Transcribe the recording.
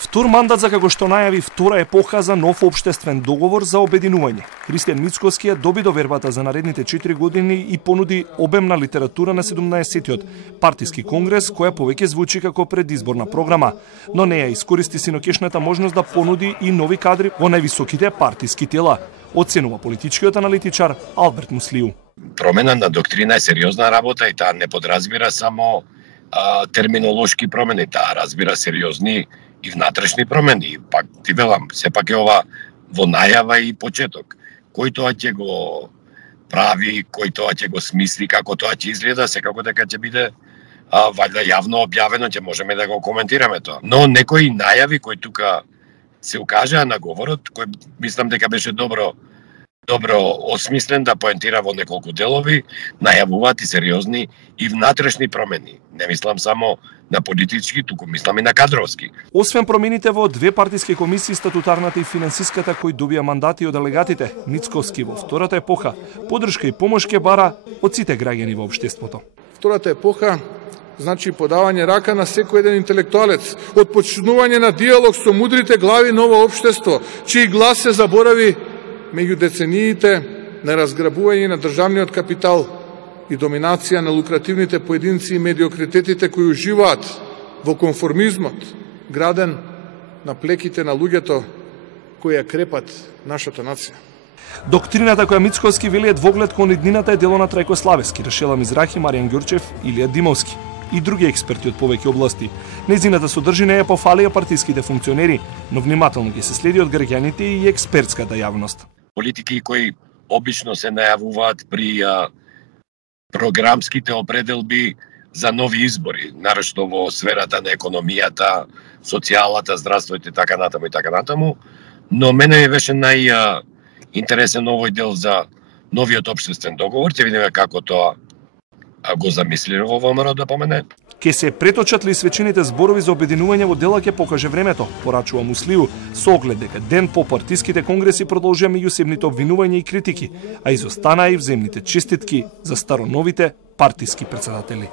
Втор мандат за како што најави втора епоха за нов општествен договор за обединување. Христијан Мицкоски ја доби довербата за наредните 4 години и понуди обемна литература на 17-тиот партиски конгрес, која повеќе звучи како предизборна програма, но не ја искористи синокешната можност да понуди и нови кадри во највисоките партиски тела, оценува политичкиот аналитичар Алберт Муслију. Промена на доктрина е сериозна работа и таа не подразбира само терминолошки промени, таа разбира сериозни и внатрешни промени. Пак ти велам, сепак е ова во најава и почеток. Кој тоа ќе го прави, кој тоа ќе го смисли, како тоа ќе изгледа, секако дека ќе биде вајда јавно објавено, ќе можеме да го коментираме тоа. Но некои најави кои тука се укажаа на говорот, кој мислам дека беше добро осмислен да поентира во неколку делови, најавуваат и сериозни и внатрешни промени. Не мислам само на политички, туку мислам и на кадровски. Освен промените во две партиски комисии, статутарната и финансиската, кои добија мандати од делегатите, Мицкоски во втората епоха поддршка и помош ке бара од сите граѓани во општеството. Втората епоха значи подавање рака на секој еден интелектуалец, отпочнување на диалог со мудрите глави на ова општество, чиј глас се заборави меѓу децениите на разграбување на државниот капитал и доминација на лукративните поединци и медиокритетите кои уживаат во конформизмот, граден на плеките на луѓето кои ја крепат нашата нација. Доктрината која Мицкоски вели е двоглед кон иднината е дело на Трајко Славевски, Рашела Мизрахи, Маријан Ѓурчев, Илија Димовски и други експерти од повеќе области. Нејзината содржина ја пофалија партиските функционери, но внимателно ќе се следи од граѓаните и експертската јавност. Политики кои обично се најавуваат при програмските определби за нови избори, нарешто во сферата на економијата, социјалата, здравството и така натаму, но мене ми беше интересен овој дел за новиот општествен договор, ќе видиме како тоа го замислило во ВМРО да помене. Ке се преточат ли свечените зборови за обединување во дела ќе покаже времето, порачува Муслију, со оглед дека ден по партиските конгреси продолжија меѓусебните обвинувања и критики, а изостанаа и вземните честитки за староновите партиски претседатели.